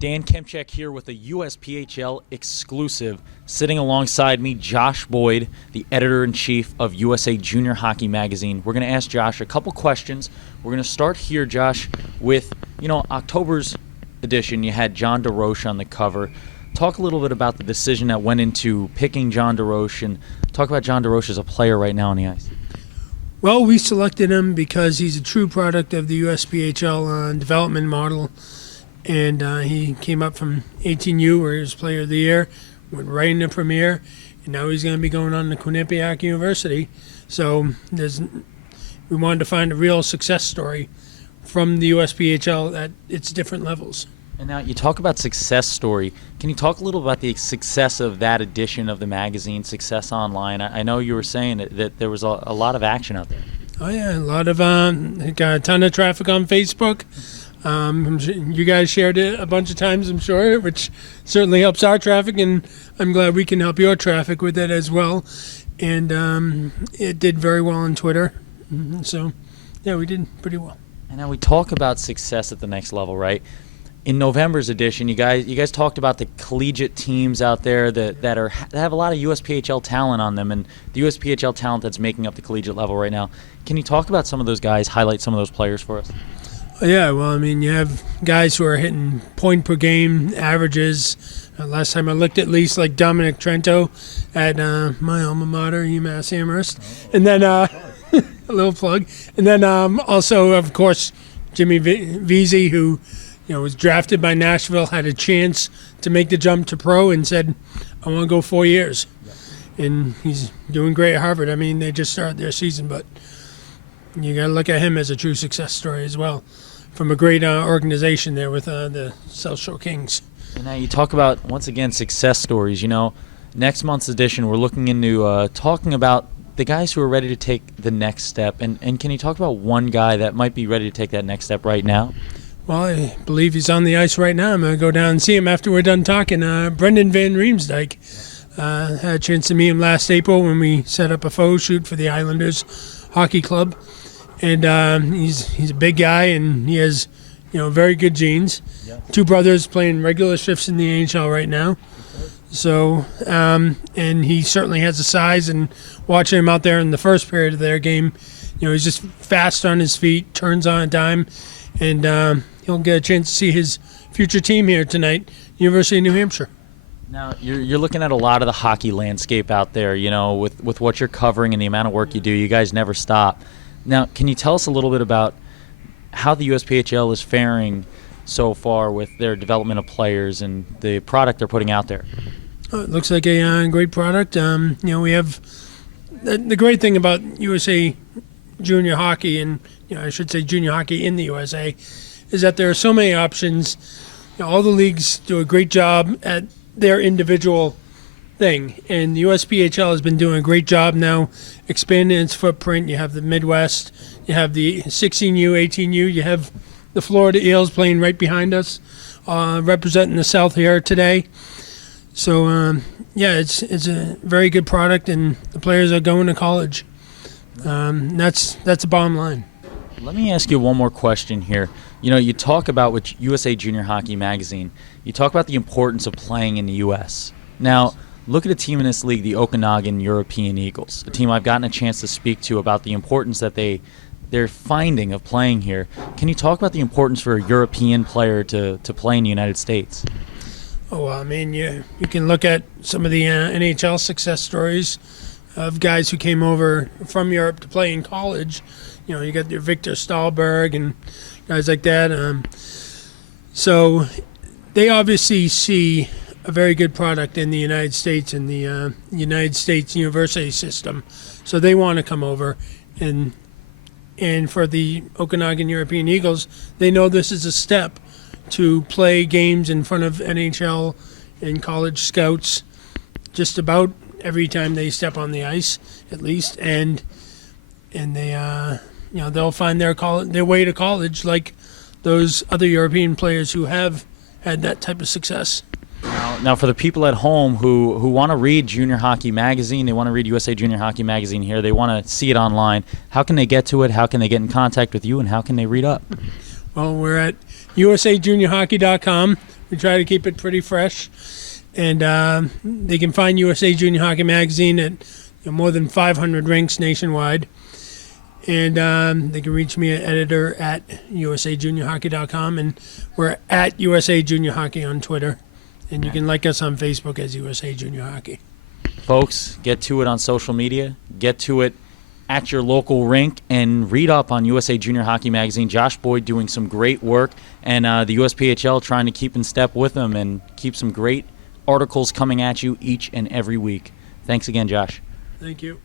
Dan Kemchek here with a USPHL exclusive. Sitting alongside me, Josh Boyd, the editor-in-chief of USA Junior Hockey Magazine. We're going to ask Josh a couple questions. We're going to start here, Josh, with, October's edition. You had John DeRoche on the cover. Talk a little bit about the decision that went into picking John DeRoche, and talk about John DeRoche as a player right now on the ice. Well, we selected him because he's a true product of the USPHL development model. And he came up from 18U, where he was Player of the Year, went right into Premier, and now he's going to be going on to Quinnipiac University. So we wanted to find a real success story from the USPHL at its different levels. And now you talk about success story. Can you talk a little about the success of that edition of the magazine, Success Online? I know you were saying that there was a lot of action out there. Oh, yeah, a lot of got a ton of traffic on Facebook. You guys shared it a bunch of times, I'm sure, which certainly helps our traffic, and I'm glad we can help your traffic with it as well. And it did very well on Twitter. So, yeah, we did pretty well. And now we talk about success at the next level, right? In November's edition, you guys talked about the collegiate teams out there that have a lot of USPHL talent on them, and the USPHL talent that's making up the collegiate level right now. Can you talk about some of those guys, highlight some of those players for us? Yeah, well, I mean, you have guys who are hitting point-per-game averages. Last time I looked, at least, like Dominic Trento at my alma mater, UMass Amherst. And then a little plug. And then also, of course, Jimmy Vesey, who was drafted by Nashville, had a chance to make the jump to pro and said, I want to go 4 years. And he's doing great at Harvard. I mean, they just started their season, but you got to look at him as a true success story as well, from a great organization there with the South Shore Kings. And now you talk about, once again, success stories. Next month's edition, we're looking into talking about the guys who are ready to take the next step. And can you talk about one guy that might be ready to take that next step right now? Well, I believe he's on the ice right now. I'm going to go down and see him after we're done talking. Brendan Van Riemsdyk. Had a chance to meet him last April when we set up a photo shoot for the Islanders Hockey Club. And he's a big guy, and he has, very good genes. Yeah. Two brothers playing regular shifts in the NHL right now. So, and he certainly has the size. And watching him out there in the first period of their game, he's just fast on his feet, turns on a dime, and he'll get a chance to see his future team here tonight, University of New Hampshire. Now, you're looking at a lot of the hockey landscape out there, with what you're covering and the amount of work you do. You guys never stop. Now, can you tell us a little bit about how the USPHL is faring so far with their development of players and the product they're putting out there? Oh, it looks like a great product. We have the great thing about USA Junior Hockey, and I should say Junior Hockey in the USA, is that there are so many options. All the leagues do a great job at their individual thing, and the USPHL has been doing a great job now expanding its footprint. You have the Midwest, you have the 16U, 18U, you have the Florida Eels playing right behind us, representing the South here today. So it's a very good product, and the players are going to college. That's the bottom line. Let me ask you one more question here. You talk about with USA Junior Hockey Magazine, you talk about the importance of playing in the U.S. Now, look at a team in this league, the Okanagan European Eagles, a team I've gotten a chance to speak to about the importance that they're finding of playing here. Can you talk about the importance for a European player to play in the United States? Oh, I mean, you can look at some of the NHL success stories of guys who came over from Europe to play in college. You got your Victor Stahlberg and guys like that. So they obviously see a very good product in the United States and the United States university system. So they want to come over. And for the Okanagan European Eagles, they know this is a step to play games in front of NHL and college scouts just about every time they step on the ice, at least. And they they'll find their way to college like those other European players who have had that type of success. Now, for the people at home who want to read Junior Hockey Magazine, they want to read USA Junior Hockey Magazine here, they want to see it online, how can they get to it? How can they get in contact with you, and how can they read up? Well, we're at usajuniorhockey.com. We try to keep it pretty fresh. And they can find USA Junior Hockey Magazine at more than 500 rinks nationwide. And they can reach me at editor at usajuniorhockey.com. And we're at USA Junior Hockey on Twitter. And you can like us on Facebook as USA Junior Hockey. Folks, get to it on social media. Get to it at your local rink and read up on USA Junior Hockey Magazine. Josh Boyd doing some great work, and the USPHL trying to keep in step with them and keep some great articles coming at you each and every week. Thanks again, Josh. Thank you.